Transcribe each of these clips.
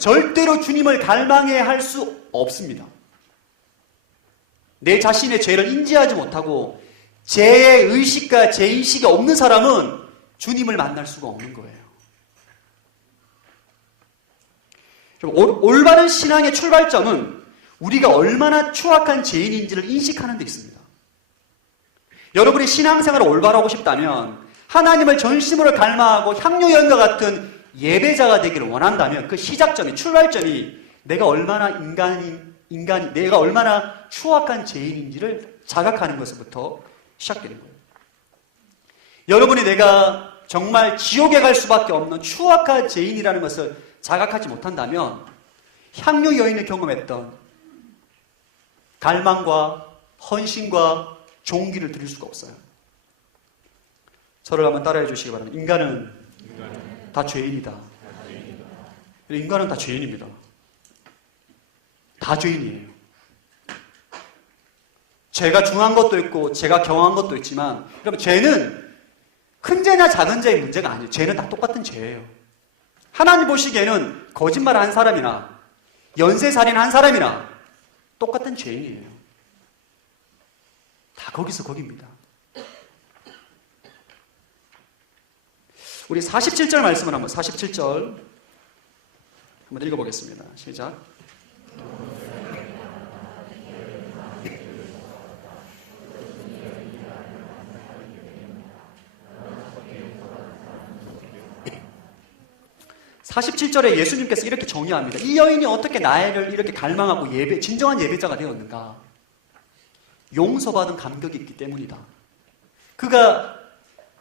절대로 주님을 갈망해 할 수 없습니다. 내 자신의 죄를 인지하지 못하고 죄의 의식과 죄인식이 없는 사람은 주님을 만날 수가 없는 거예요. 올바른 신앙의 출발점은 우리가 얼마나 추악한 죄인인지를 인식하는 데 있습니다. 여러분이 신앙생활을 올바로 하고 싶다면, 하나님을 전심으로 갈망하고 향유여인과 같은 예배자가 되기를 원한다면 그 시작점이, 출발점이 내가 얼마나 내가 얼마나 추악한 죄인인지를 자각하는 것부터 시작되는 거예요. 여러분이 내가 정말 지옥에 갈 수밖에 없는 추악한 죄인이라는 것을 자각하지 못한다면 향유 여인을 경험했던 갈망과 헌신과 종기를 드릴 수가 없어요. 저를 한번 따라해 주시기 바랍니다. 인간은 다 죄인이다. 인간은 다 죄인입니다. 다 죄인이에요. 죄가 중한 것도 있고 죄가 경한 것도 있지만, 여러분, 죄는 큰 죄나 작은 죄의 문제가 아니에요. 죄는 다 똑같은 죄예요. 하나님 보시기에는 거짓말 한 사람이나 연쇄살인 한 사람이나 똑같은 죄인이에요. 다 거기서 거기입니다. 우리 47절 말씀을 한번, 47절 한번 읽어보겠습니다. 시작. 47절에 예수님께서 이렇게 정의합니다. 이 여인이 어떻게 나를 이렇게 갈망하고 진정한 예배자가 되었는가? 용서받은 감격이 있기 때문이다. 그가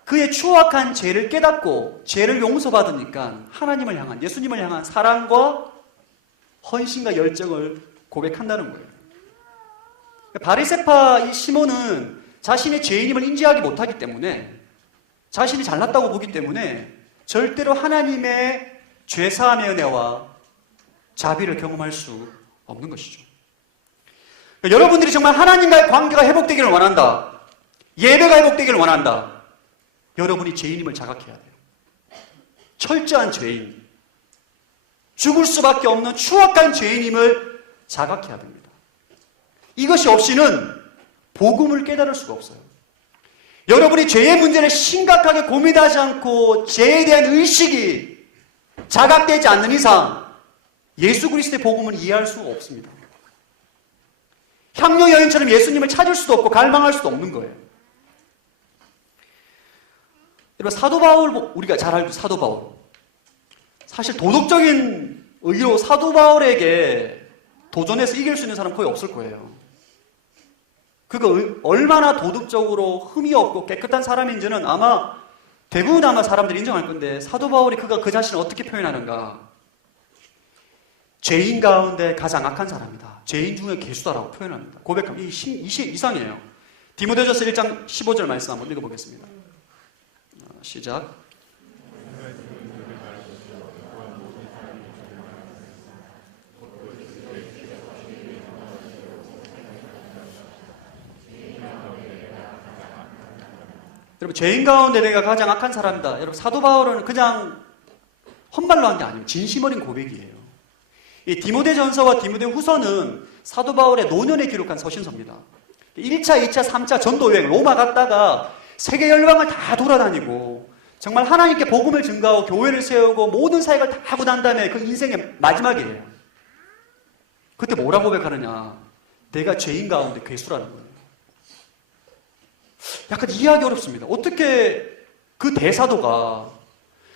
그의 추악한 죄를 깨닫고 죄를 용서받으니까 하나님을 향한, 예수님을 향한 사랑과 헌신과 열정을 고백한다는 거예요. 바리새파 이 시몬은 자신의 죄인임을 인지하기 못하기 때문에, 자신이 잘났다고 보기 때문에 절대로 하나님의 죄사함의 은혜와 자비를 경험할 수 없는 것이죠. 여러분들이 정말 하나님과의 관계가 회복되기를 원한다, 예배가 회복되기를 원한다, 여러분이 죄인임을 자각해야 돼요. 철저한 죄인, 죽을 수밖에 없는 추악한 죄인임을 자각해야 됩니다. 이것이 없이는 복음을 깨달을 수가 없어요. 여러분이 죄의 문제를 심각하게 고민하지 않고 죄에 대한 의식이 자각되지 않는 이상 예수 그리스도의 복음을 이해할 수가 없습니다. 향유 여인처럼 예수님을 찾을 수도 없고 갈망할 수도 없는 거예요. 여러분, 사도 바울, 우리가 잘 알죠. 사도 바울. 사실 도덕적인 의로 사도 바울에게 도전해서 이길 수 있는 사람 거의 없을 거예요. 그가 얼마나 도덕적으로 흠이 없고 깨끗한 사람인지는 대부분 사람들이 인정할 건데, 사도 바울이 그가 그 자신을 어떻게 표현하는가? 죄인 가운데 가장 악한 사람이다. 죄인 중에 괴수다라고 표현합니다. 고백하면 이상해요. 디모데전서 1장 15절 말씀 한번 읽어보겠습니다. 시작. 여러분, 죄인 가운데 내가 가장 악한 사람이다. 여러분, 사도 바울은 그냥 헛말로 한 게 아니에요. 진심 어린 고백이에요. 이 디모데전서와 디모데후서는 사도 바울의 노년에 기록한 서신서입니다. 1차, 2차, 3차 전도 여행 로마 갔다가 세계 열방을 다 돌아다니고 정말 하나님께 복음을 증거하고 교회를 세우고 모든 사역을 다 하고 난 다음에 그 인생의 마지막이에요. 그때 뭐라고 고백하느냐? 내가 죄인 가운데 괴수라는 거예요. 약간 이해하기 어렵습니다. 어떻게 그 대사도가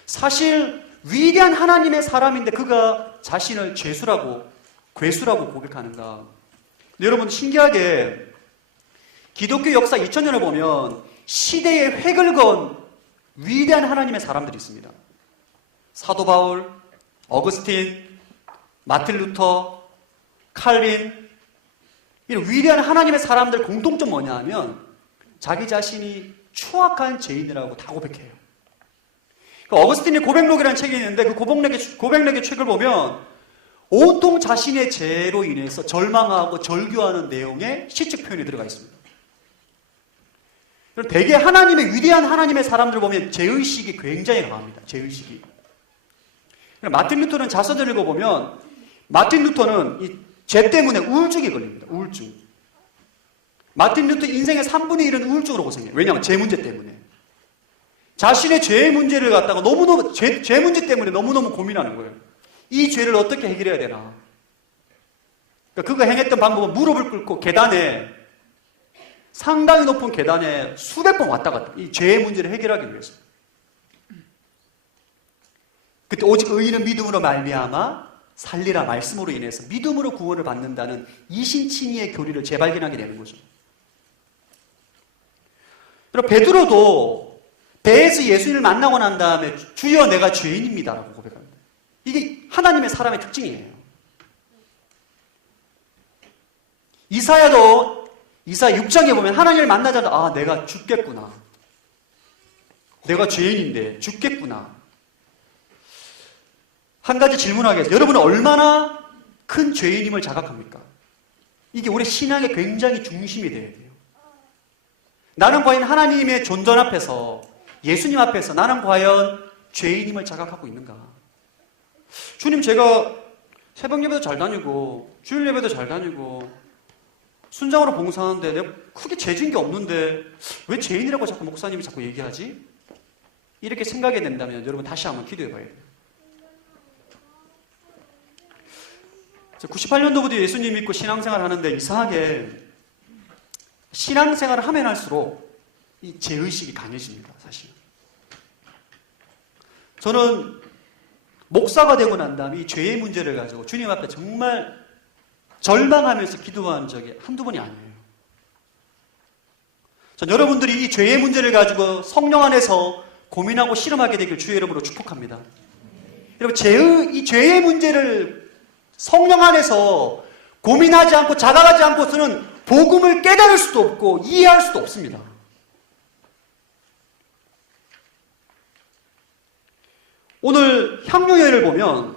사실 위대한 하나님의 사람인데 그가 자신을 죄수라고, 괴수라고 고백하는가? 여러분, 신기하게 기독교 역사 2000년을 보면 시대의 획을 그은 위대한 하나님의 사람들이 있습니다. 사도 바울, 어거스틴, 마틴 루터, 칼빈, 이런 위대한 하나님의 사람들 공통점 뭐냐 하면 자기 자신이 추악한 죄인이라고 다 고백해요. 어거스틴의 고백록이라는 책이 있는데 그 고백록의 책을 보면 온통 자신의 죄로 인해서 절망하고 절규하는 내용의 시적 표현이 들어가 있습니다. 대개 하나님의 위대한 하나님의 사람들 보면 죄의식이 굉장히 강합니다. 죄의식이. 마틴 루터는 자서전을 읽어보면 마틴 루터는 이 죄 때문에 우울증이 걸립니다. 우울증. 마틴 루터 인생의 3분의 1은 우울증으로 고생해요. 왜냐하면 죄 문제 때문에. 자신의 죄의 문제를 갖다가 너무너무 죄 문제 때문에 너무너무 고민하는 거예요. 이 죄를 어떻게 해결해야 되나. 그러니까 그가 행했던 방법은 무릎을 꿇고 계단에, 상당히 높은 계단에 수백 번 왔다 갔다, 이 죄의 문제를 해결하기 위해서. 그때 오직 의인은 믿음으로 말미암아 살리라 말씀으로 인해서 믿음으로 구원을 받는다는 이신칭의의 교리를 재발견하게 되는 거죠. 여러분, 베드로도 배에서 예수님을 만나고 난 다음에 주여 내가 죄인입니다라고 고백합니다. 이게 하나님의 사람의 특징이에요. 이사야도 이사야 6장에 보면 하나님을 만나자마자 아, 내가 죽겠구나. 내가 죄인인데 죽겠구나. 한 가지 질문하겠습니다. 여러분은 얼마나 큰 죄인임을 자각합니까? 이게 우리 신앙의 굉장히 중심이 돼야 돼요. 나는 과연 하나님의 존전 앞에서, 예수님 앞에서 나는 과연 죄인임을 자각하고 있는가? 주님, 제가 새벽 예배도 잘 다니고 주일 예배도 잘 다니고 순장으로 봉사하는데 내가 크게 죄 지은 게 없는데 왜 죄인이라고 자꾸 목사님이 자꾸 얘기하지? 이렇게 생각이 된다면 여러분 다시 한번 기도해 봐야 돼요. 98년도부터 예수님 믿고 신앙생활 하는데 이상하게 신앙생활을 하면 할수록 이 죄의식이 강해집니다, 사실. 저는 목사가 되고 난 다음에 이 죄의 문제를 가지고 주님 앞에 정말 절망하면서 기도한 적이 한두 번이 아니에요. 전 여러분들이 이 죄의 문제를 가지고 성령 안에서 고민하고 실험하게 되길 주의 이름으로 축복합니다. 여러분, 이 죄의 문제를 성령 안에서 고민하지 않고 자각하지 않고서는 복음을 깨달을 수도 없고 이해할 수도 없습니다. 오늘 향유회를 보면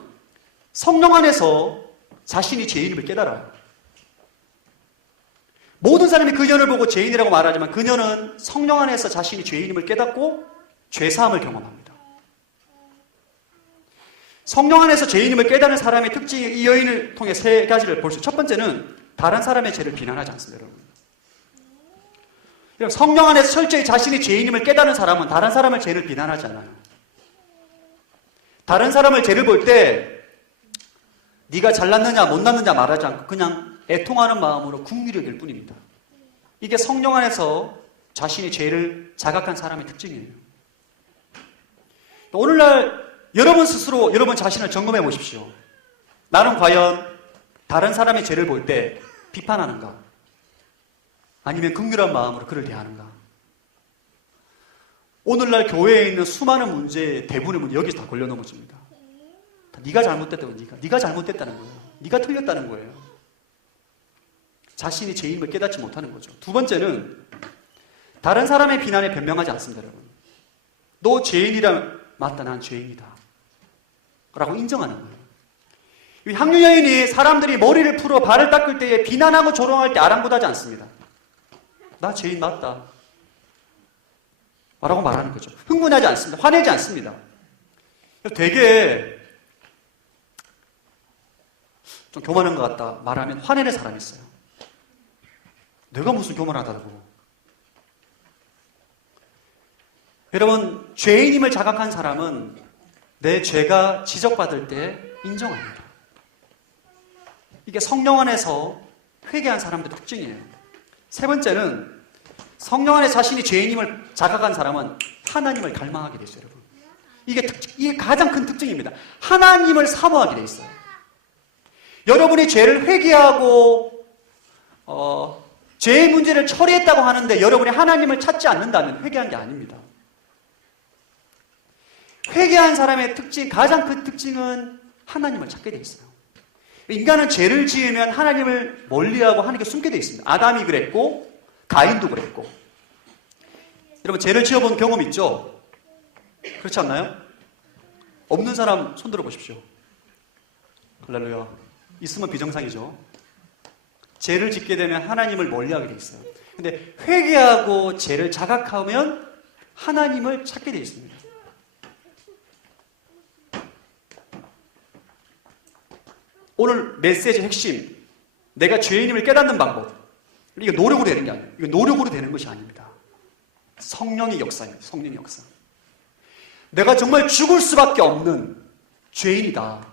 성령 안에서 자신이 죄인임을 깨달아요. 모든 사람이 그녀를 보고 죄인이라고 말하지만 그녀는 성령 안에서 자신이 죄인임을 깨닫고 죄사함을 경험합니다. 성령 안에서 죄인임을 깨닫는 사람의 특징이 이 여인을 통해 세 가지를 볼 수 있어요. 첫 번째는 다른 사람의 죄를 비난하지 않습니다, 여러분. 성령 안에서 철저히 자신이 죄인임을 깨닫는 사람은 다른 사람의 죄를 비난하지 않아요. 다른 사람의 죄를 볼 때 네가 잘났느냐 못났느냐 말하지 않고 그냥 애통하는 마음으로 긍휼히 여길 뿐입니다. 이게 성령 안에서 자신의 죄를 자각한 사람의 특징이에요. 오늘날 여러분 스스로 여러분 자신을 점검해 보십시오. 나는 과연 다른 사람의 죄를 볼 때 비판하는가? 아니면 긍휼한 마음으로 그를 대하는가? 오늘날 교회에 있는 수많은 문제의 대부분의 문제 여기서 다 걸려 넘어집니다. 다 네가 잘못됐다고 네가 잘못됐다는 거예요. 네가 틀렸다는 거예요. 자신이 죄인임을 깨닫지 못하는 거죠. 두 번째는 다른 사람의 비난에 변명하지 않습니다, 여러분. 너 죄인이라면 맞다, 난 죄인이다 라고 인정하는 거예요. 이 향유 여인이 사람들이 머리를 풀어 발을 닦을 때에 비난하고 조롱할 때 아랑곳하지 않습니다. 나 죄인 맞다 라고 말하는 거죠. 흥분하지 않습니다. 화내지 않습니다. 되게 좀 교만한 것 같다 말하면 화내는 사람이 있어요. 내가 무슨 교만하다고. 여러분, 죄인임을 자각한 사람은 내 죄가 지적받을 때 인정합니다. 이게 성령 안에서 회개한 사람들의 특징이에요. 세 번째는 성령 안에 자신이 죄인임을 자각한 사람은 하나님을 갈망하게 돼 있어요, 여러분. 이게 가장 큰 특징입니다. 하나님을 사모하게 돼 있어요. 여러분이 죄를 회개하고 죄의 문제를 처리했다고 하는데 여러분이 하나님을 찾지 않는다면 회개한 게 아닙니다. 회개한 사람의 특징, 가장 큰 특징은 하나님을 찾게 돼 있어요. 인간은 죄를 지으면 하나님을 멀리하고 하나님께 숨게 돼 있습니다. 아담이 그랬고 가인도 그랬고. 여러분, 죄를 지어본 경험 있죠? 그렇지 않나요? 없는 사람 손 들어보십시오. 할렐루야. 있으면 비정상이죠. 죄를 짓게 되면 하나님을 멀리하게 돼 있어요. 근데 회개하고 죄를 자각하면 하나님을 찾게 돼 있습니다. 오늘 메시지의 핵심, 내가 죄인임을 깨닫는 방법. 이거 노력으로 되는 게 아니에요. 이거 노력으로 되는 것이 아닙니다. 성령의 역사입니다. 성령의 역사. 내가 정말 죽을 수밖에 없는 죄인이다.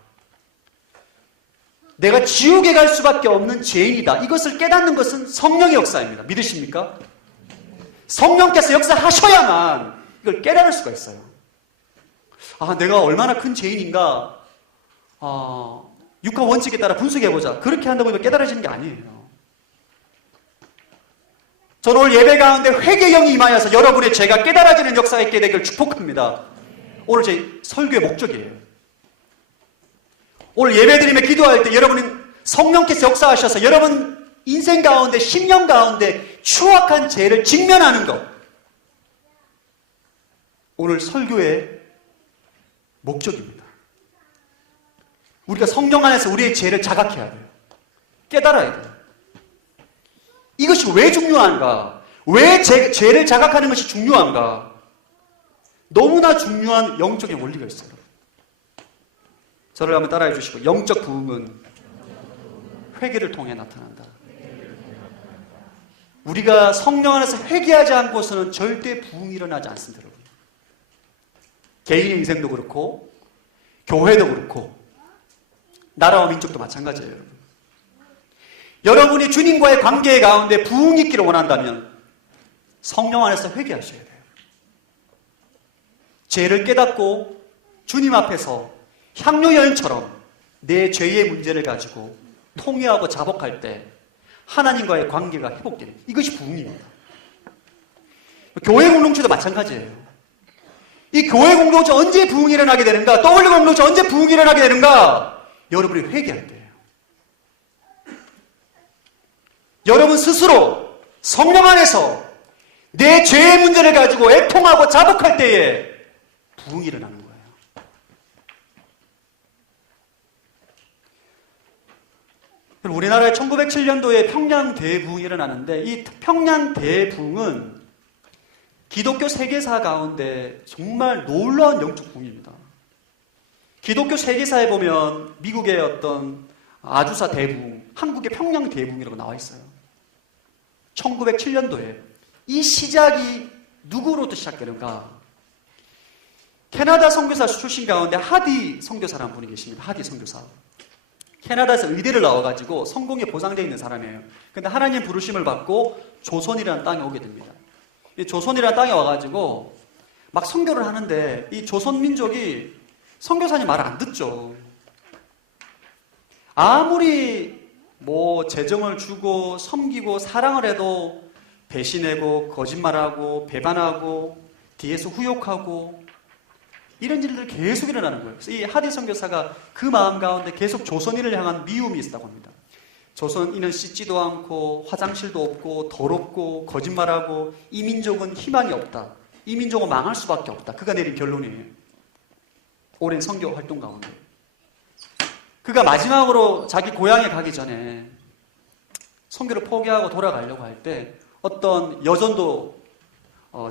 내가 지옥에 갈 수밖에 없는 죄인이다. 이것을 깨닫는 것은 성령의 역사입니다. 믿으십니까? 성령께서 역사하셔야만 이걸 깨달을 수가 있어요. 아, 내가 얼마나 큰 죄인인가? 육하 원칙에 따라 분석해보자. 그렇게 한다고 해도 깨달아지는 게 아니에요. 저는 오늘 예배 가운데 회개의 영이 임하여서 여러분의 죄가 깨달아지는 역사가 있게 되기를 축복합니다. 오늘 제 설교의 목적이에요. 오늘 예배드리며 기도할 때 여러분은 성령께서 역사하셔서 여러분 인생 가운데, 10년 가운데 추악한 죄를 직면하는 것. 오늘 설교의 목적입니다. 우리가 성령 안에서 우리의 죄를 자각해야 돼요. 깨달아야 돼요. 이것이 왜 중요한가? 왜 죄를 자각하는 것이 중요한가? 너무나 중요한 영적인 원리가 있어요. 저를 한번 따라해 주시고, 영적 부흥은 회개를 통해 나타난다. 우리가 성령 안에서 회개하지 않고서는 절대 부흥이 일어나지 않습니다, 여러분. 개인의 인생도 그렇고 교회도 그렇고 나라와 민족도 마찬가지예요, 여러분. 여러분이 주님과의 관계 가운데 부흥이 있기를 원한다면 성령 안에서 회개하셔야 돼요. 죄를 깨닫고 주님 앞에서 향유 여인처럼 내 죄의 문제를 가지고 통회하고 자복할 때 하나님과의 관계가 회복되는, 이것이 부흥입니다. 교회 공동체도 마찬가지예요. 이 교회 공동체 언제 부흥이 일어나게 되는가? 떠올리고 공동체 언제 부흥이 일어나게 되는가? 여러분이 회개할 때예요. 여러분 스스로 성령 안에서 내 죄의 문제를 가지고 애통하고 자복할 때에 부흥이 일어나는 거예요. 우리나라에 1907년도에 평양 대부흥이 일어나는데, 이 평양 대부흥은 기독교 세계사 가운데 정말 놀라운 영적 부흥입니다. 기독교 세계사에 보면 미국의 어떤 아주사 대부흥, 한국의 평양 대부흥이라고 나와 있어요. 1907년도에 이 시작이 누구로부터 시작되는가? 캐나다 선교사 출신 가운데 하디 선교사라는 분이 계십니다. 하디 선교사. 캐나다에서 의대를 나와가지고 성공에 보장되어 있는 사람이에요. 근데 하나님 부르심을 받고 조선이라는 땅에 오게 됩니다. 이 조선이라는 땅에 와가지고 막 선교를 하는데 이 조선 민족이 선교사님 말을 안 듣죠. 아무리 뭐 재정을 주고 섬기고 사랑을 해도 배신하고 거짓말하고 배반하고 뒤에서 후욕하고 이런 일들이 계속 일어나는 거예요. 그래서 이 하디 선교사가 그 마음 가운데 계속 조선인을 향한 미움이 있었다고 합니다. 조선인은 씻지도 않고 화장실도 없고 더럽고 거짓말하고 이 민족은 희망이 없다. 이 민족은 망할 수밖에 없다. 그가 내린 결론이에요. 오랜 선교 활동 가운데. 그가 마지막으로 자기 고향에 가기 전에 선교를 포기하고 돌아가려고 할 때 어떤 여전도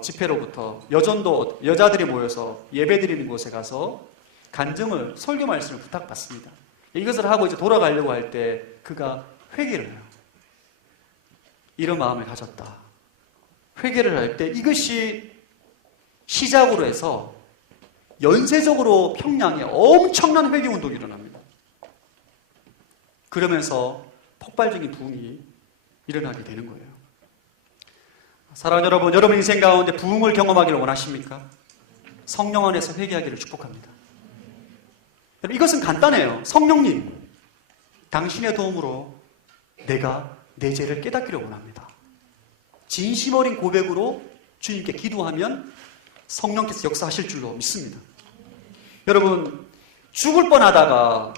집회로부터 여전도 여자들이 모여서 예배드리는 곳에 가서 간증을, 설교 말씀을 부탁받습니다. 이것을 하고 이제 돌아가려고 할 때 그가 회개를 해요. 이런 마음을 가졌다. 회개를 할 때 이것이 시작으로 해서 연쇄적으로 평양에 엄청난 회개 운동이 일어납니다. 그러면서 폭발적인 부흥이 일어나게 되는 거예요. 사랑하는 여러분, 여러분 인생 가운데 부흥을 경험하기를 원하십니까? 성령 안에서 회개하기를 축복합니다. 여러분, 이것은 간단해요. 성령님, 당신의 도움으로 내가 내 죄를 깨닫기를 원합니다. 진심 어린 고백으로 주님께 기도하면 성령께서 역사하실 줄로 믿습니다. 여러분, 죽을 뻔하다가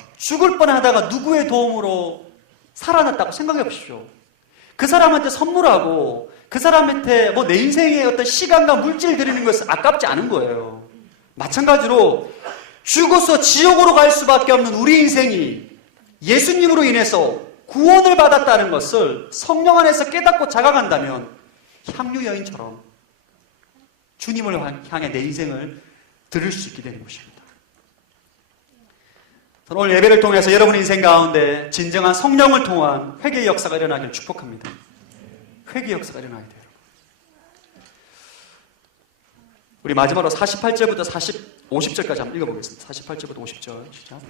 누구의 도움으로 살아났다고 생각해 보십시오. 그 사람한테 선물하고 그 사람한테 뭐 내 인생의 어떤 시간과 물질 드리는 것은 아깝지 않은 거예요. 마찬가지로 죽어서 지옥으로 갈 수밖에 없는 우리 인생이 예수님으로 인해서 구원을 받았다는 것을 성령 안에서 깨닫고 자각한다면 향유 여인처럼 주님을 향해 내 인생을 들을 수 있게 되는 것입니다. 오늘 예배를 통해서 여러분 인생 가운데 진정한 성령을 통한 회개의 역사가 일어나기를 축복합니다. 회개의 역사가 일어나야 돼요. 우리 마지막으로 48절부터 50절까지 한번 읽어보겠습니다. 48절부터 50절 시작.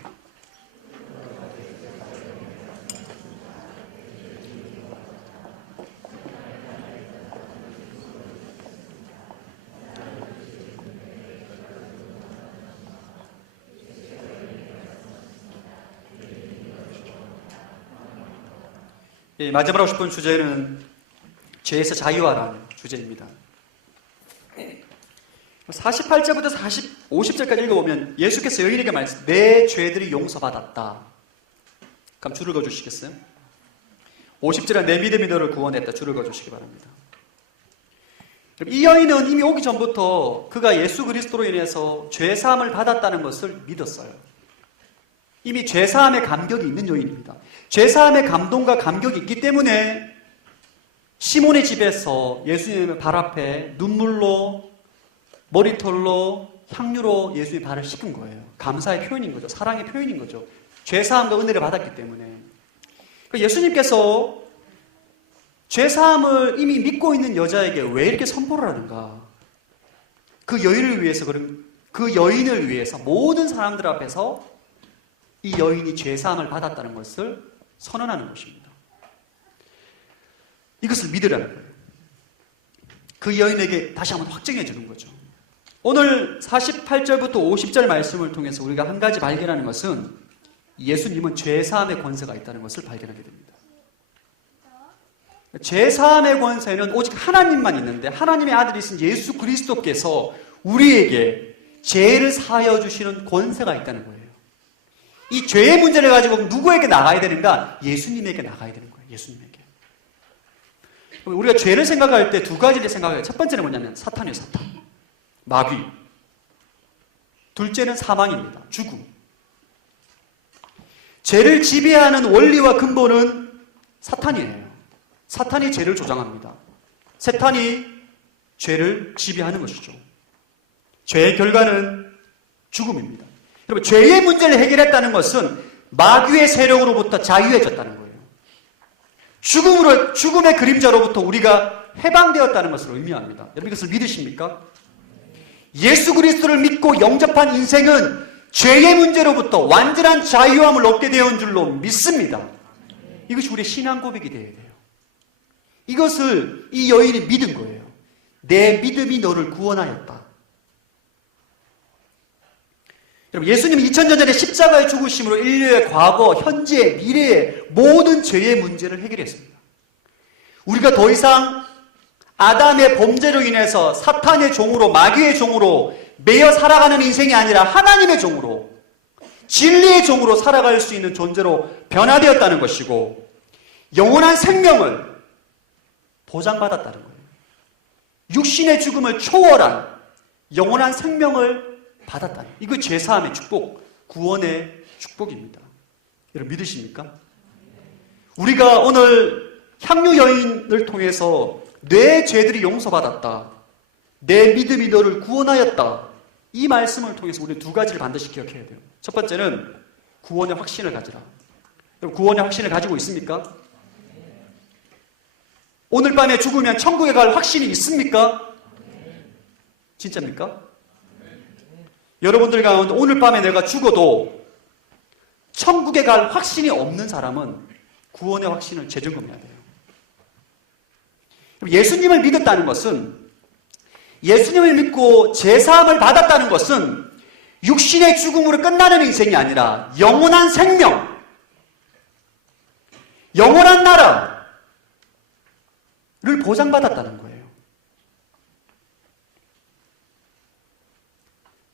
마지막으로 하고 싶은 주제는 죄에서 자유하라는 주제입니다. 48절부터 50절까지 읽어보면 예수께서 여인에게 말씀, 내 죄들이 용서받았다. 그럼 줄을 그어주시겠어요? 50절은 내 믿음이 너를 구원했다. 줄을 그어주시기 바랍니다. 이 여인은 이미 오기 전부터 그가 예수 그리스도로 인해서 죄사함을 받았다는 것을 믿었어요. 이미 죄사함의 감격이 있는 여인입니다. 죄사함의 감동과 감격이 있기 때문에 시몬의 집에서 예수님의 발 앞에 눈물로 머리털로 향유로 예수님의 발을 씻은 거예요. 감사의 표현인 거죠. 사랑의 표현인 거죠. 죄사함과 은혜를 받았기 때문에. 예수님께서 죄사함을 이미 믿고 있는 여자에게 왜 이렇게 선포를 하는가? 그 여인을 위해서 모든 사람들 앞에서 이 여인이 죄사함을 받았다는 것을 선언하는 것입니다. 이것을 믿으라는 거예요. 그 여인에게 다시 한번 확증해 주는 거죠. 오늘 48절부터 50절 말씀을 통해서 우리가 한 가지 발견하는 것은 예수님은 죄사함의 권세가 있다는 것을 발견하게 됩니다. 죄사함의 권세는 오직 하나님만 있는데 하나님의 아들이신 예수 그리스도께서 우리에게 죄를 사하여 주시는 권세가 있다는 거예요. 이 죄의 문제를 가지고 누구에게 나가야 되는가? 예수님에게 나가야 되는 거예요. 예수님에게. 우리가 죄를 생각할 때 두 가지를 생각해요. 첫 번째는 뭐냐면 사탄이에요. 사탄. 마귀. 둘째는 사망입니다. 죽음. 죄를 지배하는 원리와 근본은 사탄이에요. 사탄이 죄를 조장합니다. 사탄이 죄를 지배하는 것이죠. 죄의 결과는 죽음입니다. 여러분, 죄의 문제를 해결했다는 것은 마귀의 세력으로부터 자유해졌다는 거예요. 죽음의 그림자로부터 우리가 해방되었다는 것을 의미합니다. 여러분, 이것을 믿으십니까? 예수 그리스도를 믿고 영접한 인생은 죄의 문제로부터 완전한 자유함을 얻게 되었는 줄로 믿습니다. 이것이 우리의 신앙 고백이 되어야 돼요. 이것을 이 여인이 믿은 거예요. 내 믿음이 너를 구원하였다. 여러분, 예수님이 2000년 전에 십자가의 죽으심으로 인류의 과거, 현재, 미래의 모든 죄의 문제를 해결했습니다. 우리가 더 이상 아담의 범죄로 인해서 사탄의 종으로, 마귀의 종으로 매여 살아가는 인생이 아니라 하나님의 종으로, 진리의 종으로 살아갈 수 있는 존재로 변화되었다는 것이고, 영원한 생명을 보장받았다는 거예요. 육신의 죽음을 초월한 영원한 생명을 받았다는 거예요. 이거 죄사함의 축복, 구원의 축복입니다. 여러분 믿으십니까? 우리가 오늘 향유 여인을 통해서 내 죄들이 용서받았다. 내 믿음이 너를 구원하였다. 이 말씀을 통해서 우리는 두 가지를 반드시 기억해야 돼요. 첫 번째는 구원의 확신을 가지라. 여러분 구원의 확신을 가지고 있습니까? 오늘 밤에 죽으면 천국에 갈 확신이 있습니까? 진짜입니까? 여러분들 가운데 오늘 밤에 내가 죽어도 천국에 갈 확신이 없는 사람은 구원의 확신을 재점검해야 돼요. 예수님을 믿었다는 것은, 예수님을 믿고 제사함을 받았다는 것은 육신의 죽음으로 끝나는 인생이 아니라 영원한 생명, 영원한 나라를 보장받았다는 거예요.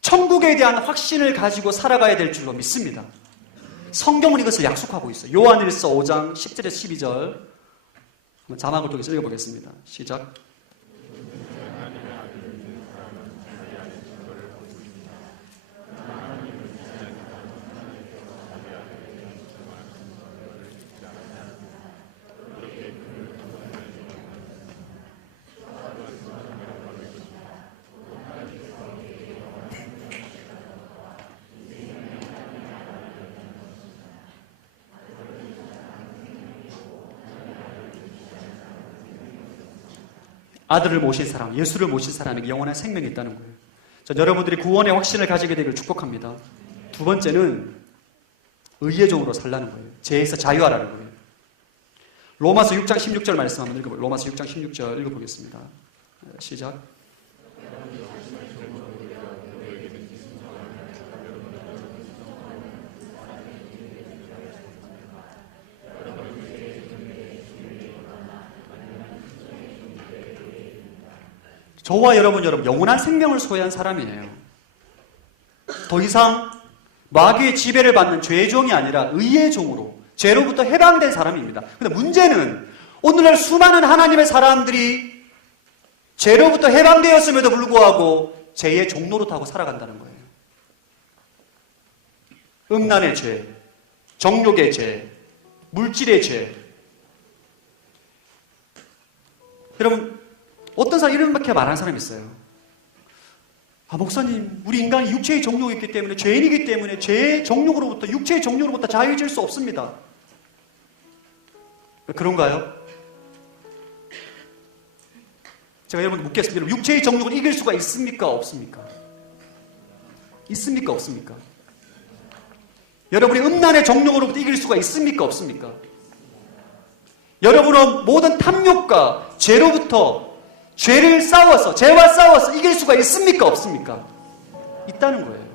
천국에 대한 확신을 가지고 살아가야 될 줄로 믿습니다. 성경은 이것을 약속하고 있어요. 요한일서 5장 10절에서 12절 자막을 통해서 읽어보겠습니다. 시작. 아들을 모신 사람, 예수를 모신 사람에게 영원한 생명이 있다는 거예요. 여러분들이 구원의 확신을 가지게 되기를 축복합니다. 두 번째는 의의 종으로 살라는 거예요. 죄에서 자유하라는 거예요. 로마서 6장 16절 말씀 한번 읽어볼게요. 로마서 6장 16절 읽어보겠습니다. 시작. 저와 여러분 영원한 생명을 소유한 사람이에요. 더 이상 마귀의 지배를 받는 죄의 종이 아니라 의의 종으로 죄로부터 해방된 사람입니다. 근데 문제는 오늘날 수많은 하나님의 사람들이 죄로부터 해방되었음에도 불구하고 죄의 종로로 타고 살아간다는 거예요. 음란의 죄, 정욕의 죄, 물질의 죄. 여러분, 어떤 사람 이렇게 말하는 사람이 있어요. 목사님, 우리 인간이 육체의 정욕이 있기 때문에, 죄인이기 때문에 죄의 정욕으로부터, 육체의 정욕으로부터 자유해질 수 없습니다. 그런가요? 제가 여러분 묻겠습니다. 여러분, 육체의 정욕을 이길 수가 있습니까? 없습니까? 있습니까? 없습니까? 여러분이 음란의 정욕으로부터 이길 수가 있습니까? 없습니까? 여러분은 모든 탐욕과 죄로부터 죄와 싸워서 이길 수가 있습니까? 없습니까? 있다는 거예요.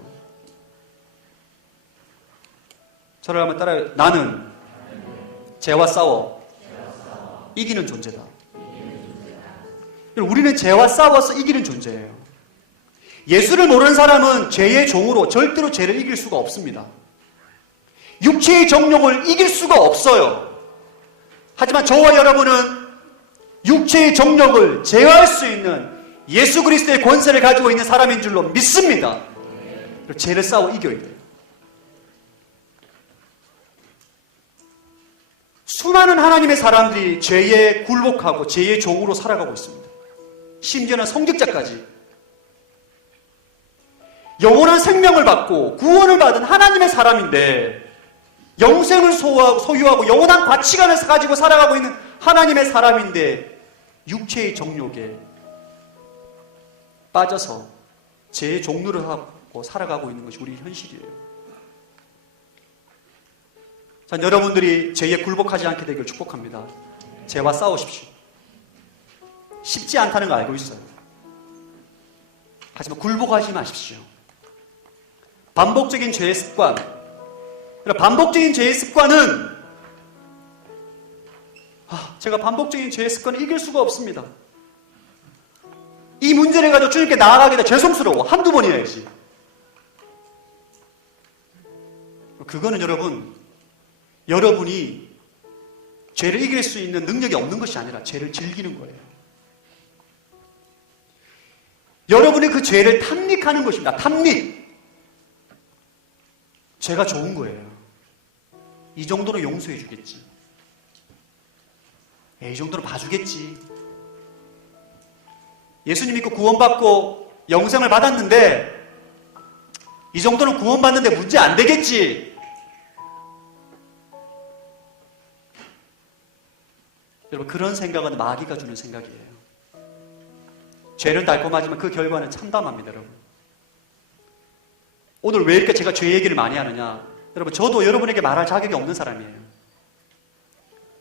저를 한번 따라해요. 나는 죄와 싸워 이기는 존재다. 우리는 죄와 싸워서 이기는 존재예요. 예수를 모르는 사람은 죄의 종으로 절대로 죄를 이길 수가 없습니다. 육체의 정욕을 이길 수가 없어요. 하지만 저와 여러분은 육체의 정욕을 제어할 수 있는 예수 그리스도의 권세를 가지고 있는 사람인 줄로 믿습니다. 죄를 싸워 이겨야 돼요. 수많은 하나님의 사람들이 죄에 굴복하고 죄의 종으로 살아가고 있습니다. 심지어는 성직자까지. 영원한 생명을 받고 구원을 받은 하나님의 사람인데, 영생을 소유하고 영원한 가치관을 가지고 살아가고 있는 하나님의 사람인데 육체의 정욕에 빠져서 죄의 종로를 하고 살아가고 있는 것이 우리 현실이에요. 자, 여러분들이 죄에 굴복하지 않게 되길 축복합니다. 죄와 싸우십시오. 쉽지 않다는 거 알고 있어요. 하지만 굴복하지 마십시오. 반복적인 죄의 습관, 반복적인 죄의 습관은 제가 반복적인 죄의 습관을 이길 수가 없습니다. 이 문제를 가지고 주님께 나아가게 돼 죄송스러워. 한두 번이어야지. 그거는 여러분이 죄를 이길 수 있는 능력이 없는 것이 아니라 죄를 즐기는 거예요. 여러분이 그 죄를 탐닉하는 것입니다. 탐닉. 죄가 좋은 거예요. 이 정도로 용서해 주겠지. 이 정도로 봐주겠지. 예수님 믿고 구원받고 영생을 받았는데 이 정도는 구원받는데 문제 안 되겠지. 여러분, 그런 생각은 마귀가 주는 생각이에요. 죄는 달콤하지만 그 결과는 참담합니다, 여러분. 오늘 왜 이렇게 제가 죄 얘기를 많이 하느냐? 여러분, 저도 여러분에게 말할 자격이 없는 사람이에요.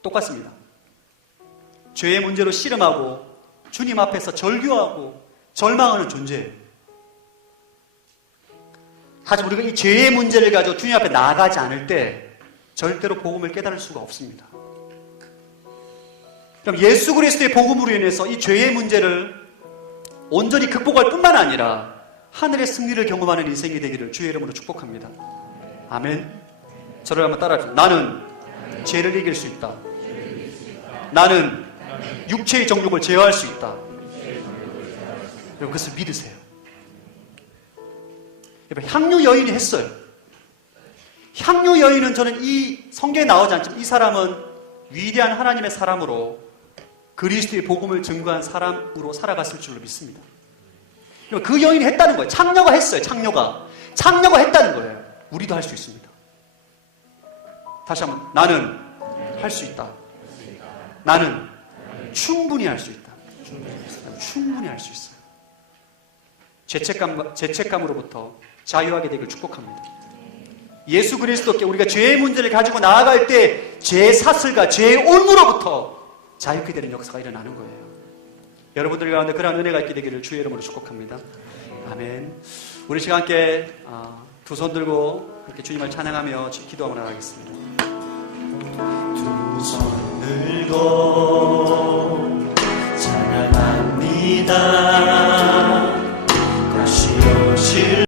똑같습니다. 죄의 문제로 씨름하고 주님 앞에서 절규하고 절망하는 존재예요. 하지만 우리가 이 죄의 문제를 가지고 주님 앞에 나아가지 않을 때 절대로 복음을 깨달을 수가 없습니다. 그럼 예수 그리스도의 복음으로 인해서 이 죄의 문제를 온전히 극복할 뿐만 아니라 하늘의 승리를 경험하는 인생이 되기를 주의 이름으로 축복합니다. 아멘. 저를 한번 따라합시다. 나는 죄를 이길 수 있다. 나는 육체의 정욕을 제어할 수 있다. 여러분, 그것을 믿으세요. 여러분, 향유 여인이 했어요. 향유 여인은 저는 이 성경에 나오지 않지만 이 사람은 위대한 하나님의 사람으로 그리스도의 복음을 증거한 사람으로 살아갔을 줄로 믿습니다. 그 여인이 했다는 거예요. 창녀가 했어요. 창녀가 했다는 거예요. 우리도 할 수 있습니다. 다시 한번, 나는 할 수 있다. 나는 충분히 할 수 있다. 충분히 할 수 있어요. 죄책감으로부터 자유하게 되길 축복합니다. 예수 그리스도께 우리가 죄의 문제를 가지고 나아갈 때 죄의 사슬과 죄의 올무로부터 자유케 되는 역사가 일어나는 거예요. 여러분들 가운데 그러한 은혜가 있게 되기를 주의 이름으로 축복합니다. 아멘. 우리 시간 함께 두 손 들고 그렇게 주님을 찬양하며 기도하고 나가겠습니다.